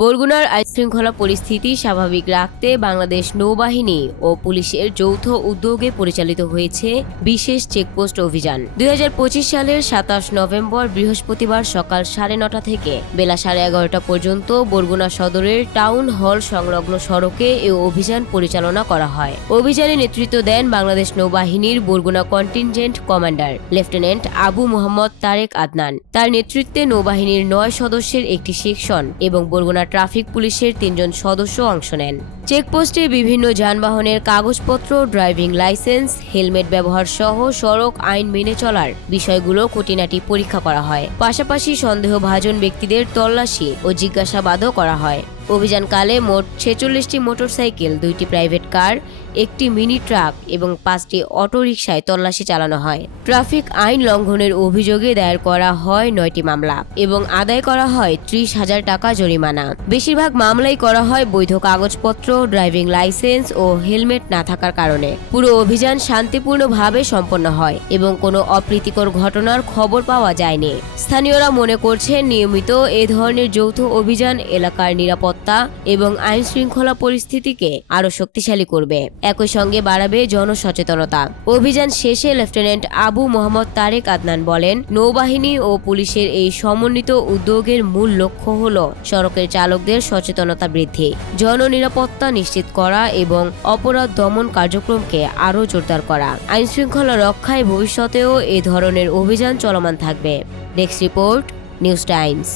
বরগুনার আইনশৃঙ্খলা পরিস্থিতি স্বাভাবিক রাখতে বাংলাদেশ নৌবাহিনী ও পুলিশের যৌথ উদ্যোগে পরিচালিত হয়েছে বিশেষ চেকপোস্ট অভিযান। ২০২৫ সালের ২৭ নভেম্বর বৃহস্পতিবার সকাল ৯:৩০ থেকে বেলা ১১:৩০ পর্যন্ত বরগুনা সদরের টাউন হল সংলগ্ন সড়কে এ অভিযান পরিচালনা করা হয়। অভিযানে নেতৃত্ব দেন বাংলাদেশ নৌবাহিনীর Barguna contingent commander lieutenant Abu Mohammad Tareq Adnan. তার নেতৃত্বে নৌবাহিনীর ৯ সদস্যের একটি সেকশন এবং বরগুনা ট্রাফিক পুলিশের ৩ জন সদস্য অংশ নেন। চেকপোস্টে বিভিন্ন যানবাহনের কাগজপত্র, ড্রাইভিং লাইসেন্স, হেলমেট ব্যবহার সহ সড়ক আইন মেনে চলার বিষয়গুলো খুঁটিনাটি পরীক্ষা করা হয়। পাশাপাশি সন্দেহভাজন ব্যক্তিদের তল্লাশি ও জিজ্ঞাসাবাদও করা হয়। অভিযানকালে মোট ৪৬টি মোটরসাইকেল, ২টি প্রাইভেট কার, একটি মিনি ট্রাক এবং ৫টি অটোরিকশায় তল্লাশি চালানো হয়। ট্রাফিক আইন লঙ্ঘনের অভিযোগে দায়ের করা হয় ৯টি মামলা এবং আদায় করা হয় ৩০,০০০ টাকা জরিমানা। বেশিরভাগ মামলাই করা হয় বৈধ কাগজপত্র, ড্রাইভিং লাইসেন্স ও হেলমেট না থাকার কারণে। পুরো অভিযান শান্তিপূর্ণভাবে সম্পন্ন হয় এবং কোনো অপ্রীতিকর ঘটনার খবর পাওয়া যায়নি। স্থানীয়রা মনে করছেন, নিয়মিত এ ধরনের যৌথ অভিযান এলাকার নিরাপত্তা এবং আইন শৃঙ্খলা পরিস্থিতিকে আরও শক্তিশালী করবে। একই সঙ্গে বাড়াবে জনসচেতনতা। অভিযান শেষে লেফটেন্যান্ট আবু মোহাম্মদ তারেক আদনান বলেন, নৌবাহিনী ও পুলিশের এই সমন্বিত উদ্যোগের মূল লক্ষ্য হল সড়কের চালকদের সচেতনতা বৃদ্ধি, জননিরাপত্তা নিশ্চিত করা এবং অপরাধ দমন কার্যক্রমকে আরও জোরদার করা। আইন শৃঙ্খলা রক্ষায় ভবিষ্যতেও এ ধরনের অভিযান চলমান থাকবে। Desk report, news Times.